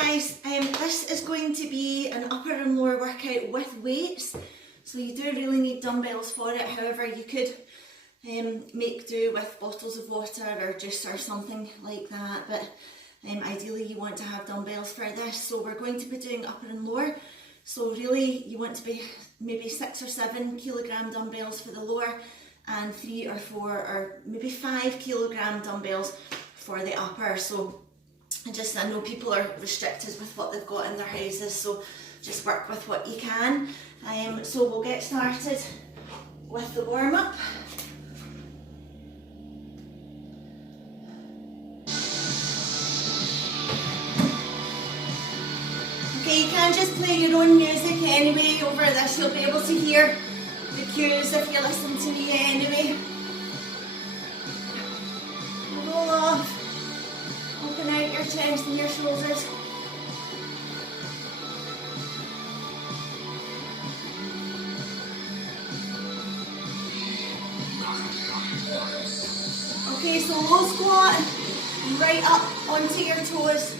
guys, this is going to be an upper and lower workout with weights, so you do really need dumbbells for it. However, you could make do with bottles of water or juice or something like that, but ideally you want to have dumbbells for this. So we're going to be doing upper and lower, so really you want to be maybe 6 or 7 kilogram dumbbells for the lower and 3 or 4 or maybe 5 kilogram dumbbells for the upper. So I know people are restricted with what they've got in their houses, so just work with what you can. So we'll get started with the warm-up. Okay, you can just play your own music anyway over this. You'll be able to hear the cues if you listen to me anyway. Roll off. Open out your chest and your shoulders. Okay, so low squat, right up onto your toes.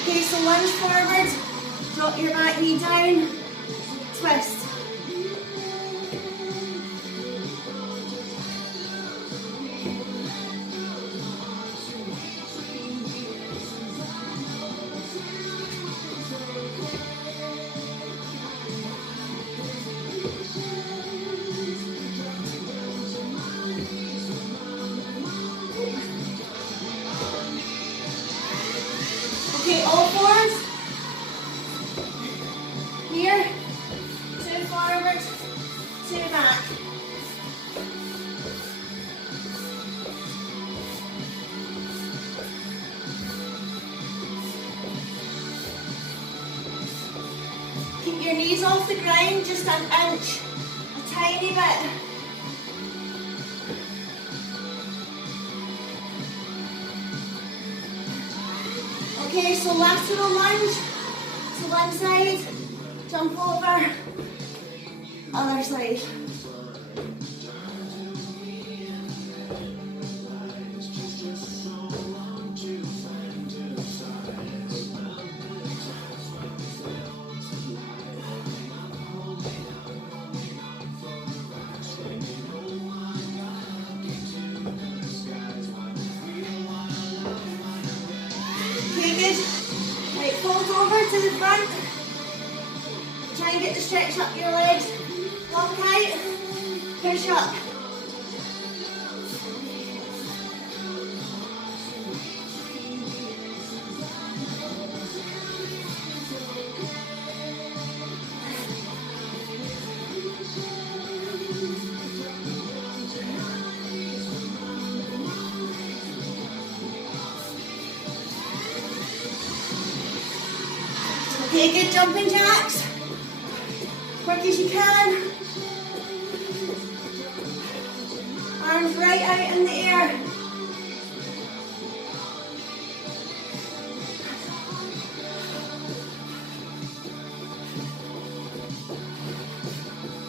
Okay, so lunge forward, drop your back knee down, twist. Okay, all fours. Here, 2 forward, 2 back. Keep your knees off the ground, just an inch, a tiny bit. Okay, so lateral lunge to one side, jump over, other side. Right, fold over to the front. Try and get the stretch up your legs. Walk out, push up. Okay, good jumping jacks. Quick as you can. Arms right out in the air.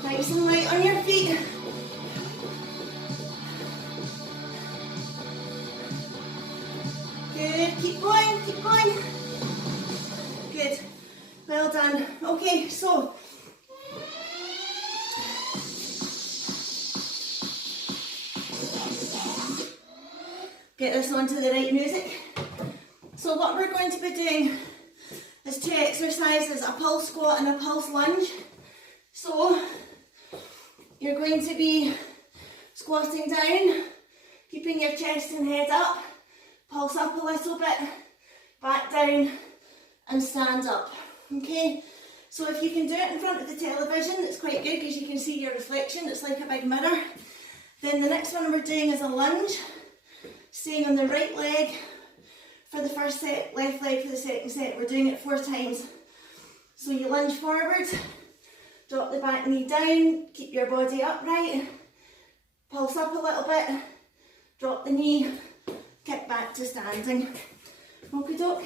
Nice and light on your feet. Good, keep going, keep going. Good. Well done. Okay, so get this onto the right music. So what we're going to be doing is 2 exercises, a pulse squat and a pulse lunge. So you're going to be squatting down, keeping your chest and head up, pulse up a little bit, back down and stand up. Okay, so if you can do it in front of the television, it's quite good because you can see your reflection. It's like a big mirror. Then the next one we're doing is a lunge, staying on the right leg for the first set, left leg for the second set. We're doing it 4 times. So you lunge forward, Drop the back knee down, keep your body upright, pulse up a little bit, drop the knee, kick back to standing. Okie doke.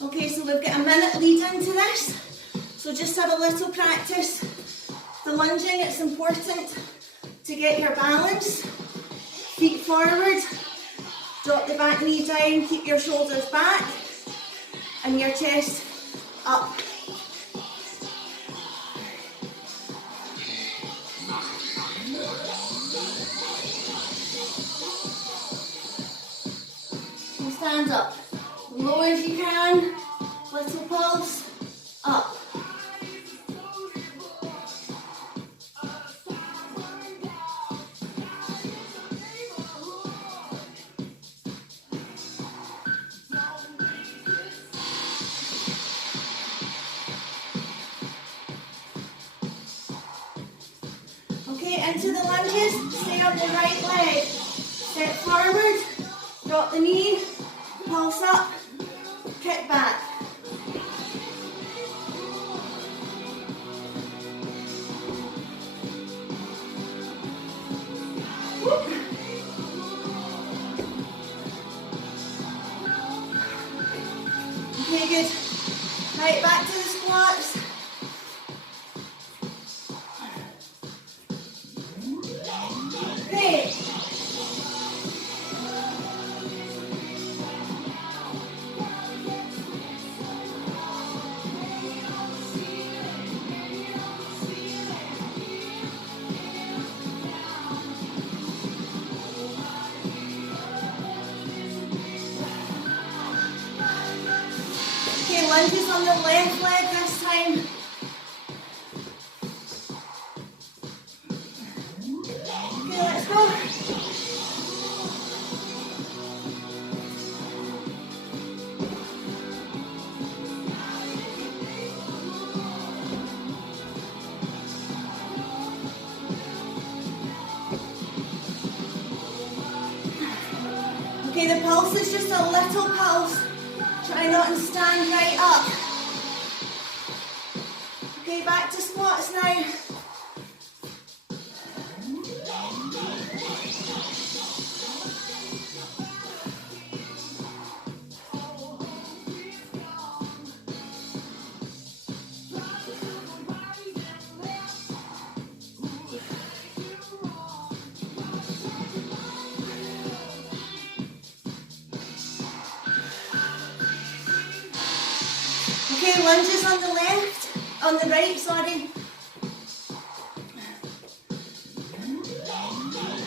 Okay, so we've got a minute lead into this, so just have a little practice. The lunging, it's important to get your balance. Feet forward, drop the back knee down, keep your shoulders back and your chest up. And stand up. Low as you can, little pulse, up. Okay, into the lunges, stay on the right leg. Step forward, drop the knee, pulse up, kick back. Okay, good. Right, back to the squats. Great. Okay, lunges on the left leg this time. Okay, let's go. Okay, the pulse is just a little pulse. Try not to stand right up. Okay, back to squats now. Okay, lunges on the left, on the right, sorry.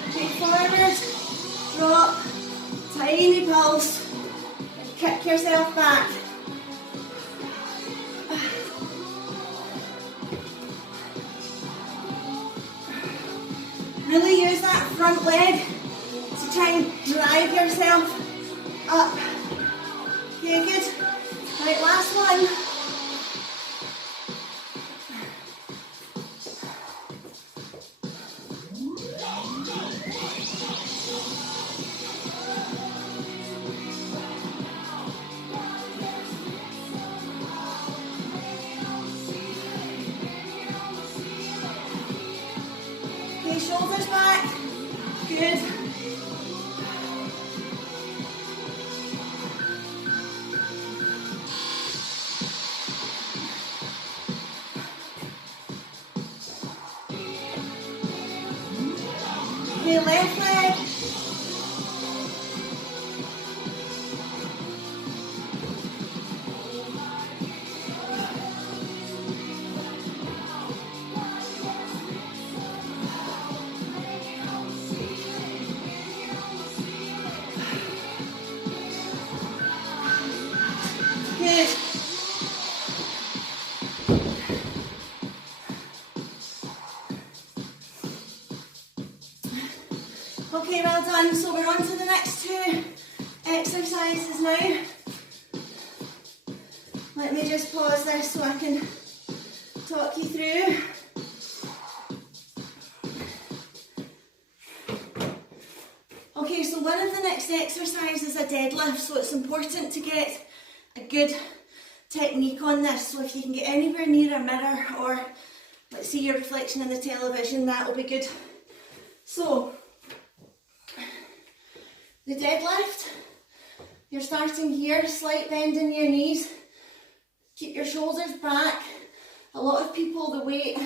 Okay, forward, drop, tiny pulse, kick yourself back. Really use that front leg to try and drive yourself up. Okay, good. Right, last one. Okay, shoulders back. Good. Okay, left leg. Good. Okay, well done. So we're on to the next two exercises now. Let me just pause this so I can talk you through. the next exercise is a deadlift, so it's important to get a good technique on this. So if you can get anywhere near a mirror or let's see your reflection in the television, that will be good. So the deadlift, you're starting here, slight bend in your knees, keep your shoulders back. A lot of people, the weight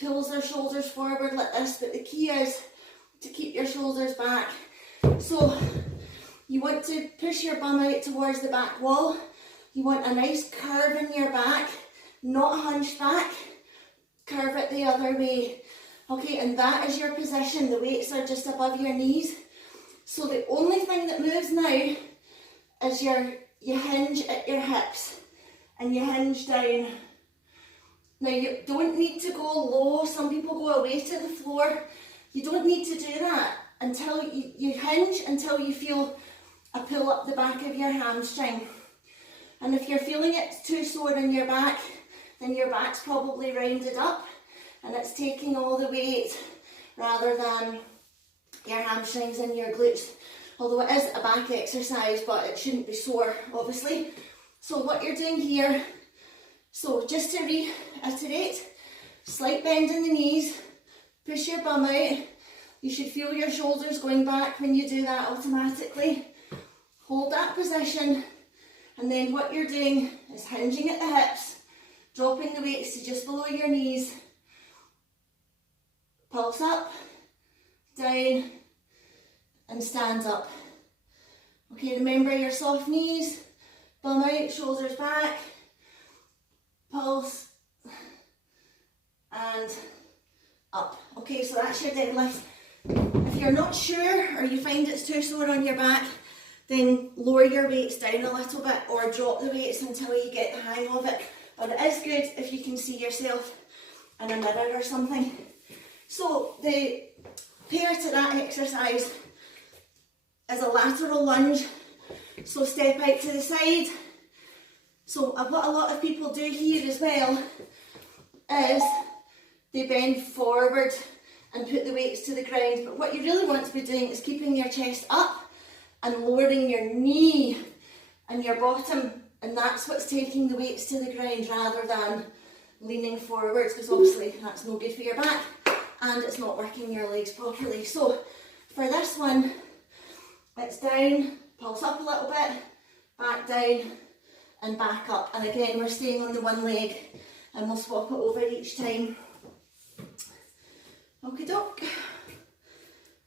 pulls their shoulders forward like this, but the key is to keep your shoulders back. So you want to push your bum out towards the back wall. You want a nice curve in your back, not hunched back. Curve it the other way. Okay, and that is your position. The weights are just above your knees. So the only thing that moves now is you hinge at your hips and you hinge down. Now you don't need to go low. Some people go away to the floor. You don't need to do that until you hinge until you feel a pull up the back of your hamstring. And if you're feeling it too sore in your back, then your back's probably rounded up and it's taking all the weight rather than your hamstrings and your glutes. Although it is a back exercise, but it shouldn't be sore, obviously. So what you're doing here, so just to reiterate, slight bend in the knees, push your bum out. You should feel your shoulders going back when you do that automatically. Hold that position, and then what you're doing is hinging at the hips, dropping the weights to just below your knees. Pulse up, down, and stand up. Okay, remember your soft knees, bum out, shoulders back, pulse, and up. Okay, so that's your deadlift. If you're not sure or you find it's too sore on your back, then lower your weights down a little bit or drop the weights until you get the hang of it. But it is good if you can see yourself in a mirror or something. So the pair to that exercise is a lateral lunge. So step out to the side. So what a lot of people do here as well is they bend forward and put the weights to the ground. But what you really want to be doing is keeping your chest up and lowering your knee and your bottom. And that's what's taking the weights to the ground rather than leaning forwards, because obviously that's no good for your back and it's not working your legs properly. So for this one, it's down, pulse up a little bit, back down and back up. And again, we're staying on the one leg and we'll swap it over each time. Okie doke.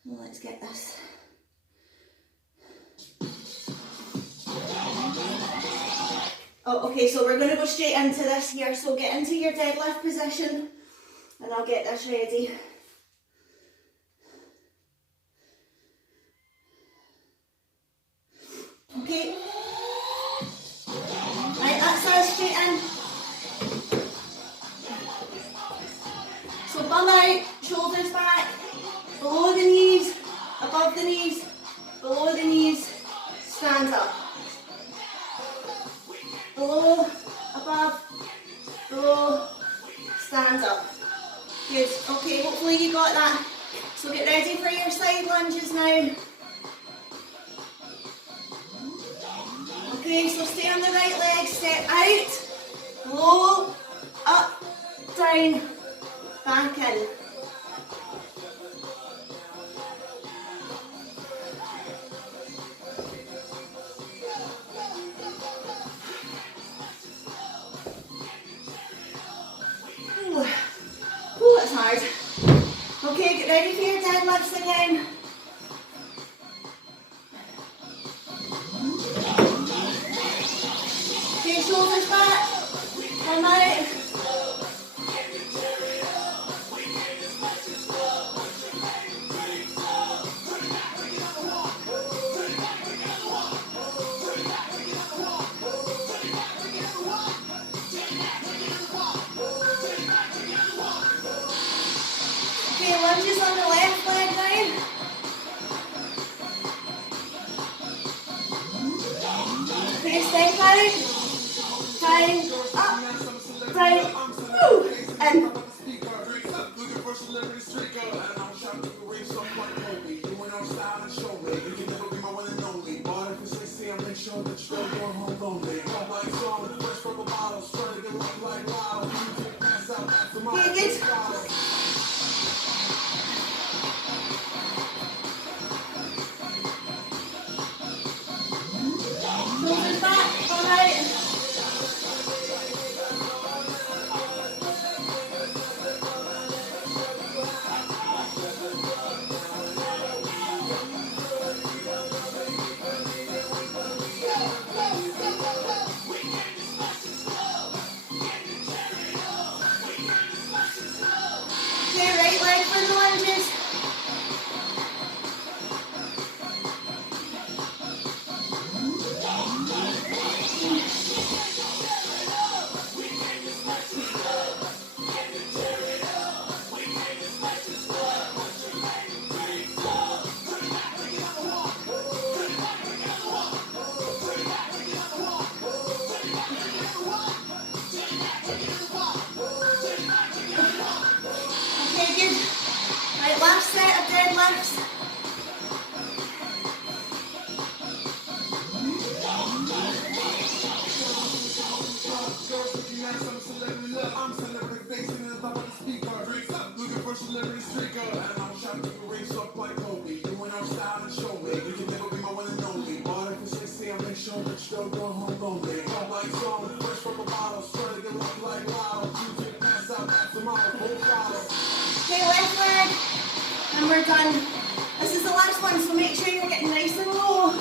Well, let's get this. Oh, okay, so we're going to go straight into this here. So get into your deadlift position and I'll get this ready. Okay. Right, that's us straight in. So bum out, shoulders back, below the knees, above the knees, below the knees, stand up. Below, above, below, stand up. Good. Okay, hopefully you got that. So get ready for your side lunges now. Okay, so stay on the right leg, step out, low, up, down, back in. Ooh, that's hard. Okay, get ready for your deadlifts again. Okay, shoulders back, come out. Okay, lunges on the left leg now. Okay, step out, down, up, down, woo, and in the lunges. Okay, good. Right, last set of deadlifts. I'm celebrity facing the top of the speaker. Looking for celebrity streaker. And I'm trying to race up like Kobe. You and our style and show me. You can never be my one and only. All I can say, I make sure that you still going home lonely. Come like song, fresh from a bottle. Spread to get love like lotto. You take pass out, that's tomorrow. Whole bottle. Okay, left leg. And we're done. This is the last one, so make sure you're getting nice and low.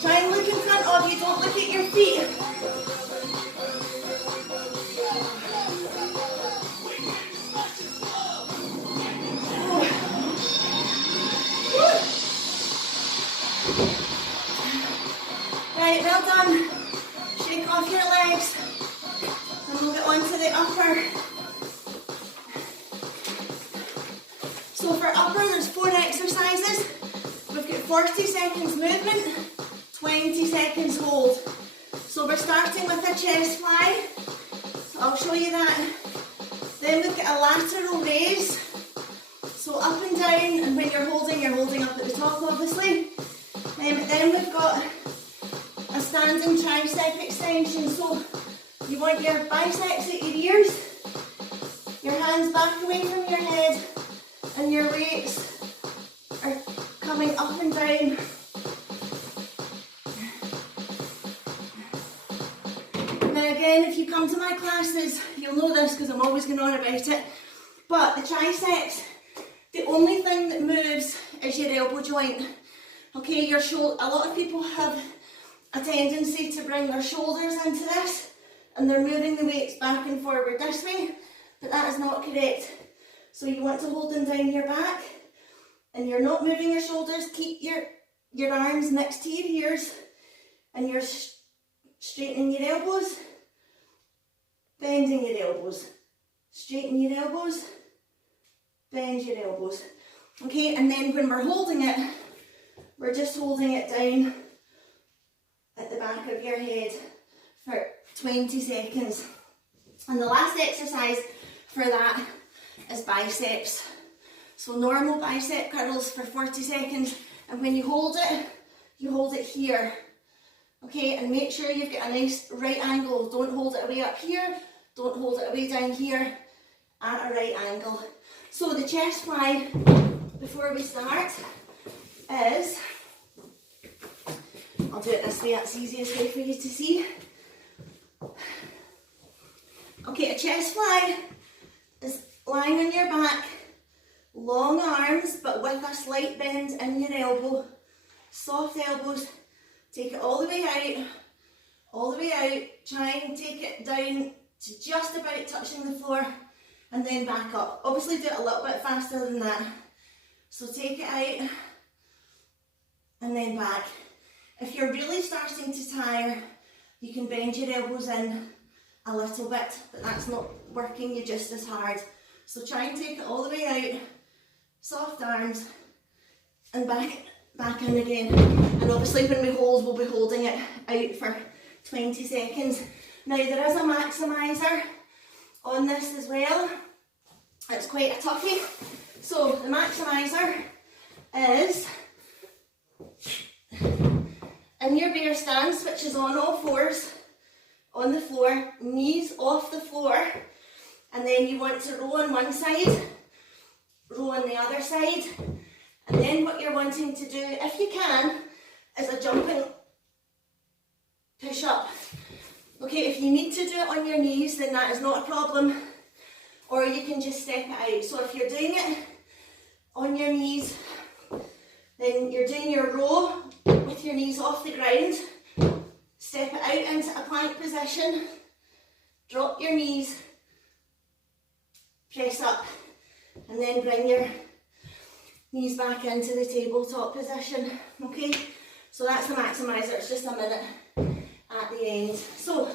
Try and look in front of you, don't look at your feet. Right, well done. Shake off your legs and we'll get on to the upper. So for upper, there's 4 exercises. We've got 40 seconds movement, 20 seconds hold. So we're starting with a chest fly. So I'll show you that. Then we've got a lateral raise. So up and down, and when you're holding up at the top, obviously. Then we've got a standing tricep extension. So you want your biceps at your ears, your hands back away from your head, and your weights are coming up and down. Now again, if you come to my classes, you'll know this because I'm always going on about it. But the triceps, the only thing that moves is your elbow joint. Okay, your shoulder. A lot of people have a tendency to bring their shoulders into this and they're moving the weights back and forward this way, but that is not correct. So you want to hold them down your back and you're not moving your shoulders. Keep your arms next to your ears and you're straightening your elbows, bending your elbows, straighten your elbows, bend your elbows. Okay, and then when we're holding it, we're just holding it down at the back of your head for 20 seconds. And the last exercise for that is biceps. So normal bicep curls for 40 seconds. And when you hold it here. Okay, and make sure you've got a nice right angle. Don't hold it away up here. Don't hold it away down here. At a right angle. So the chest fly, before we start, is, I'll do it this way, that's the easiest way for you to see. Okay, a chest fly is lying on your back, long arms, but with a slight bend in your elbow, soft elbows, take it all the way out, try and take it down to just about touching the floor, and then back up. Obviously do it a little bit faster than that. So take it out, and then back. If you're really starting to tire, you can bend your elbows in a little bit, but that's not working you just as hard. So try and take it all the way out, soft arms, and back in again. And obviously when we hold, we'll be holding it out for 20 seconds. Now there is a maximizer on this as well. It's quite a toughie. So the maximizer is in your bear stance, which is on all fours, on the floor, knees off the floor, and then you want to row on one side, row on the other side, and then what you're wanting to do, if you can, is a jumping push up. Okay, if you need to do it on your knees, then that is not a problem, or you can just step it out. So if you're doing it on your knees, then you're doing your row with your knees off the ground. Step it out into a plank position. Drop your knees. Press up. And then bring your knees back into the tabletop position. Okay? So that's the maximizer. It's just a minute at the end. So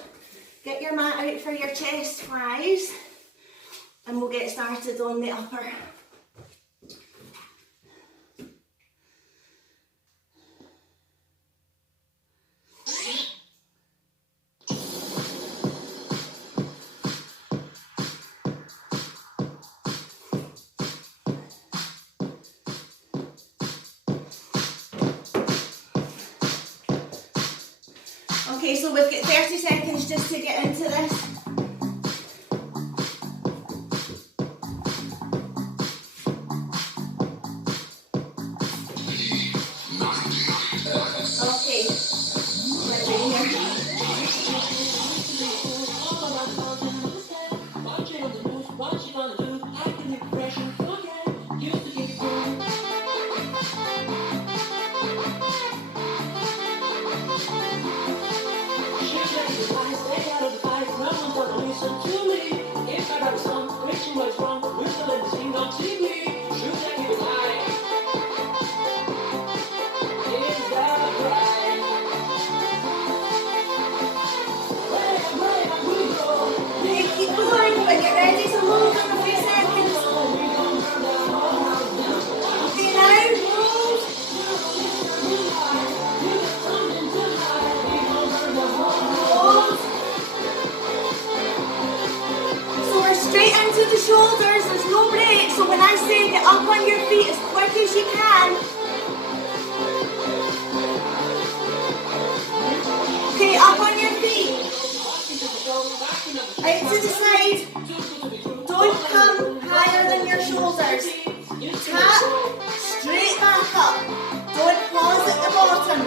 get your mat out for your chest flies. And we'll get started on the upper. Okay, so we've got 30 seconds just to get into this. Okay, let's be here. Shoulders, there's no break, so when I say get up on your feet as quick as you can. Okay, up on your feet. Out to the side. Don't come higher than your shoulders. Tap, straight back up. Don't pause at the bottom.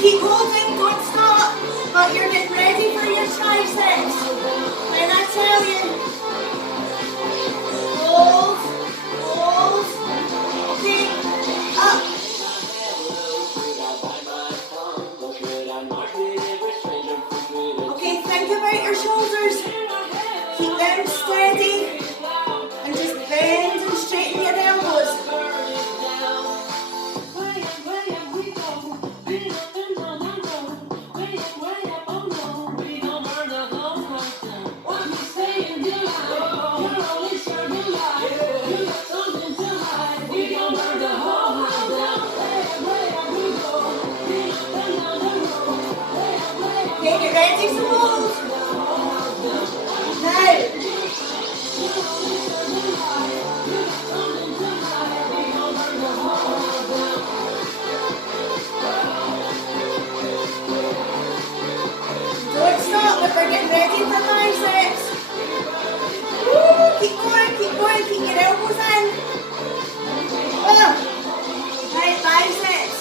Keep holding, don't stop, but you're getting ready for your triceps. When I tell you, hold, hold, okay, up. Okay, think about your shoulders. Keep them steady and just bend and straighten your elbows. Okay, get ready to hold. Now. Don't stop if we're getting ready for biceps. Woo, keep going, keep your elbows in. Oh, right, biceps.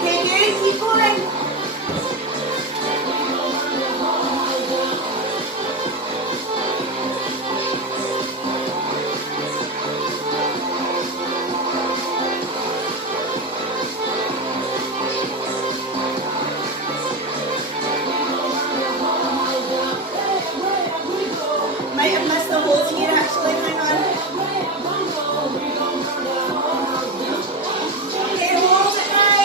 Okay, good, keep going. Might have missed the hold here actually, hang on. Okay, hold it now.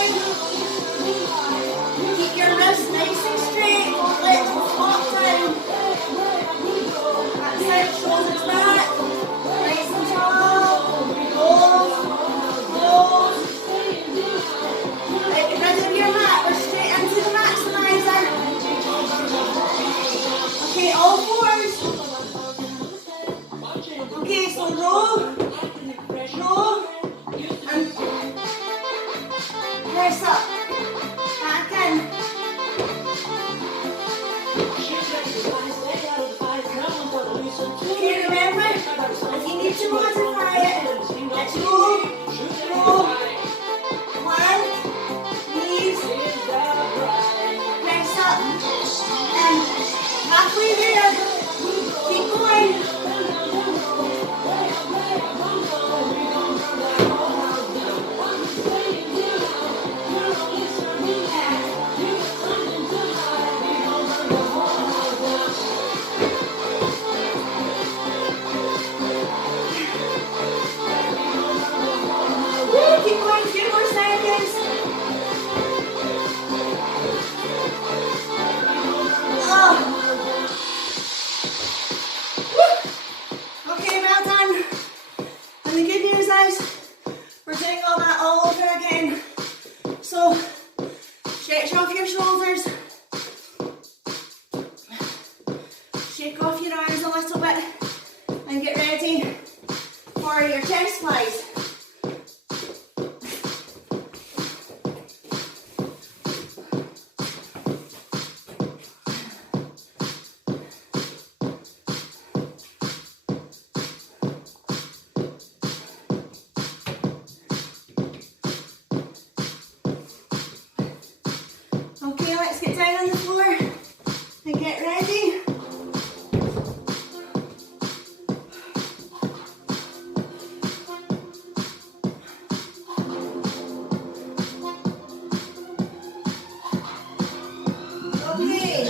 Press up. Back in. Okay, remember, if you need to modify it, let's go, roll, one, knees, press up, and halfway there, keep going. Keep going, 2 more seconds. Okay, well done. And the good news is, we're doing all that all over again. So, stretch off your shoulders. Shake off your arms a little bit. And get ready for your chest flies. Okay, let's get down on the floor and get ready. Okay.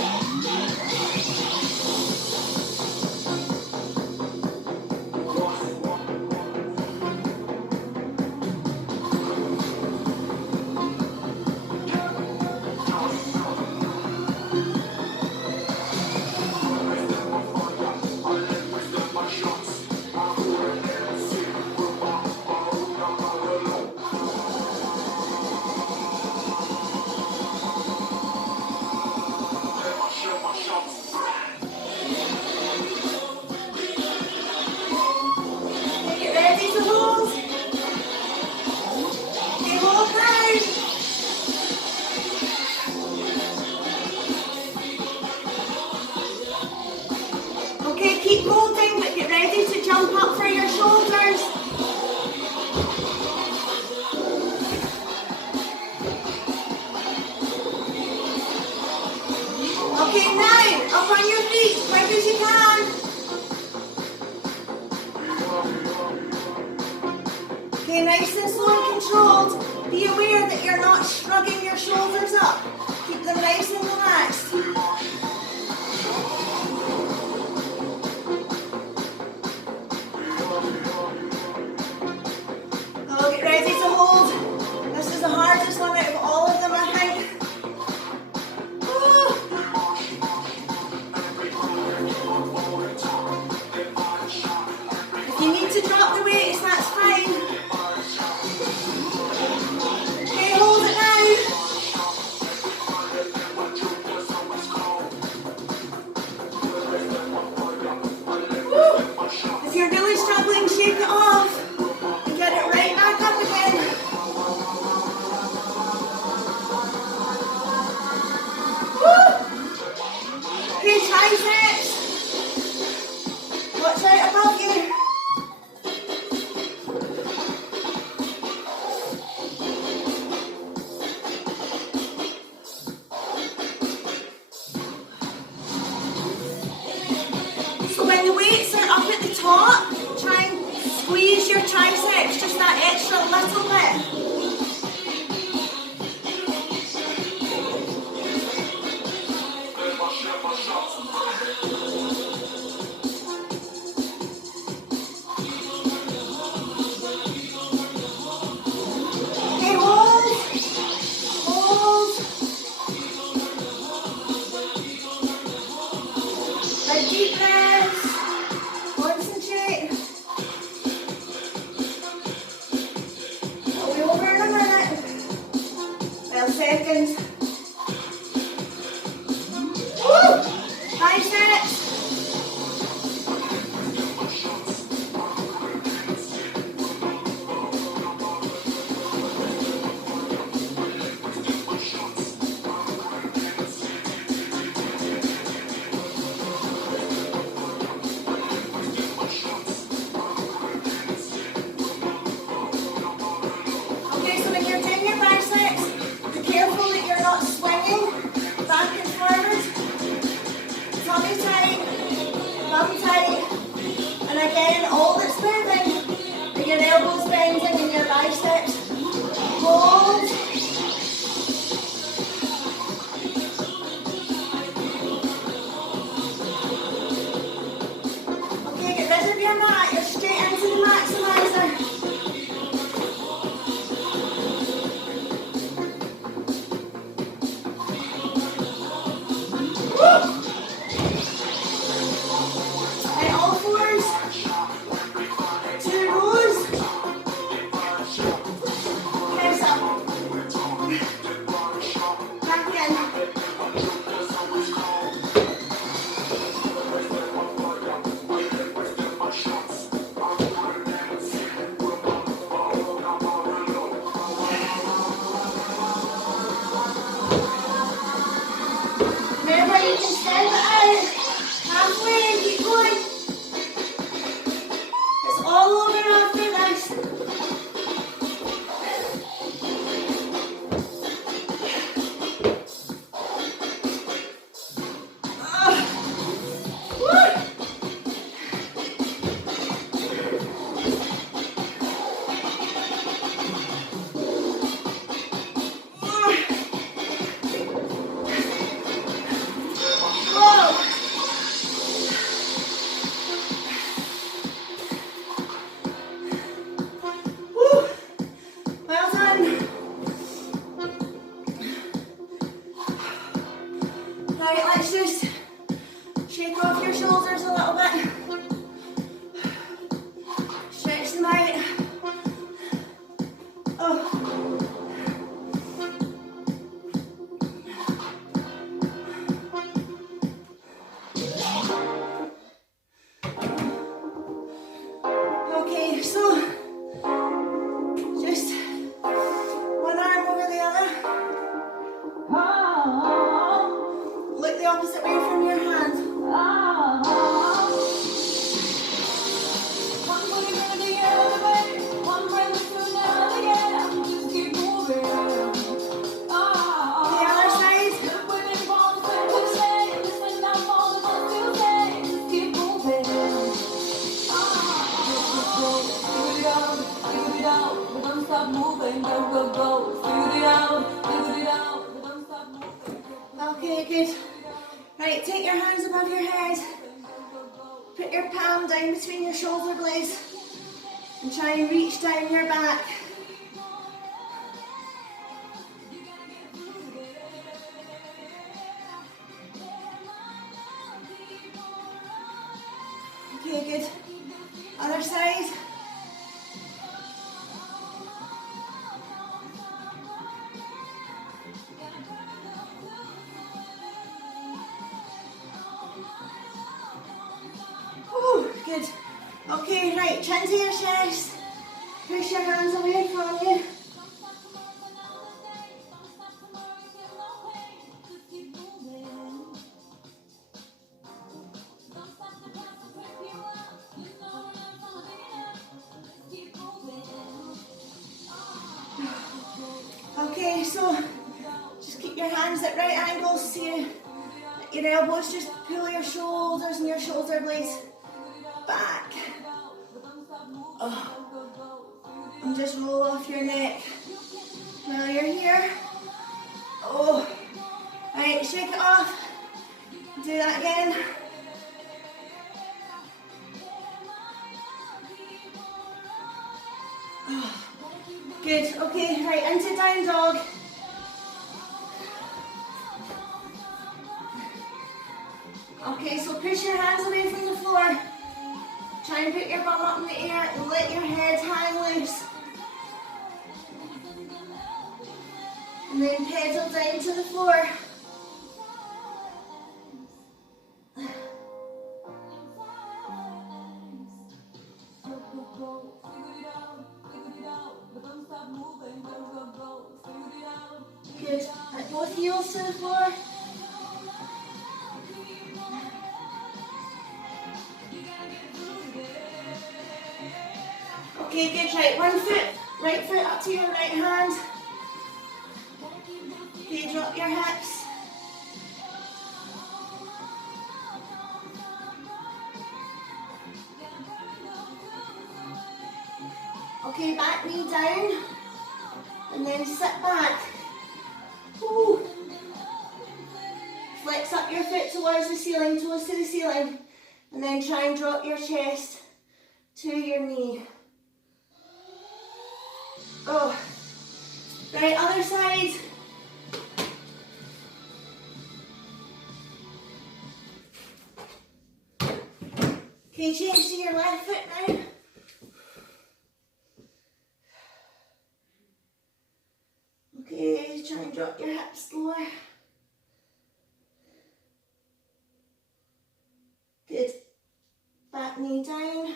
Get ready to hold. Okay, hold down. Okay, keep holding, but get ready to jump up for your shoulders. Okay, now, up on your feet, quick as you can. Okay, nice and slow and controlled. Be aware that you're not shrugging your shoulders up. Keep them nice and relaxed. Oh, get ready to hold. This is the hardest one out of all of them, I think. Woo. If you need to drop the weights, that's fine. Okay, hold it now. Woo. If you're really struggling, shake it off and get it right back up again. Woo. Okay, triceps. Watch out above you. So when the weights are up at the top, try and squeeze your triceps just that extra little bit. Okay, hold. Hold. Big deep breaths. Concentrate. It'll be over in a minute. 12 seconds. Woo! Biceps. again, all that's moving are your elbows bending and your biceps. Hold. Okay, get rid of your mat. You're straight into the maximizer. And all fours. 2 rows. Press up. Back in. Remember, you can step it out halfway and keep going. It's all over after this. Woo! Whoa! Woo! Well done. Right, let's just shake off your shoulders a little bit. Stretch them out. Oh. Okay, so just one arm over the other. Look the opposite way from your hand. The other side. Okay, good. Right, take your hands above your head. Put your palm down between your shoulder blades and try and reach down your back. Okay, good. Other side. Whew, good. Okay, right, chin to your chest. Push your hands away from you. Okay, so just keep your hands at right angles to your elbows. Just pull your shoulders and your shoulder blades back. And just roll off your neck while you're here. Oh, right, shake it off. Do that again. Good, okay, right, into down dog. Okay, so push your hands away from the floor. Try and put your bum up in the air and let your head hang loose. And then pedal down to the floor. Good. At both heels to the floor. Okay, good, right, right foot up to your right hand. Okay, drop your hips. down and then sit back. Ooh. Flex up your foot towards the ceiling, toes to the ceiling, and then try and drop your chest to your knee. Oh, right, other side. Okay, change to your left foot now. Okay, try and drop your hips lower. Good. Back knee down.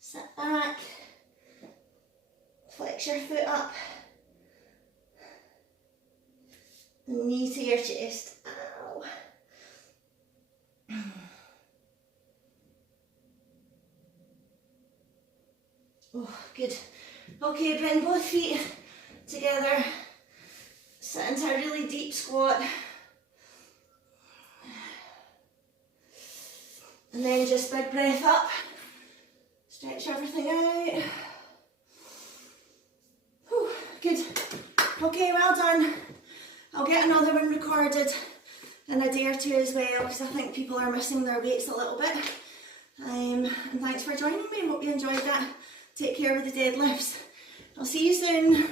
Sit back. Flex your foot up. And knee to your chest. Ow. Oh, good. Okay, bring both feet together. Sit into a really deep squat. And then just big breath up. Stretch everything out. Whew, good. Okay, well done. I'll get another one recorded in a day or two as well, because I think people are missing their weights a little bit. And thanks for joining me. Hope you enjoyed that. Take care with the deadlifts. I'll see you soon.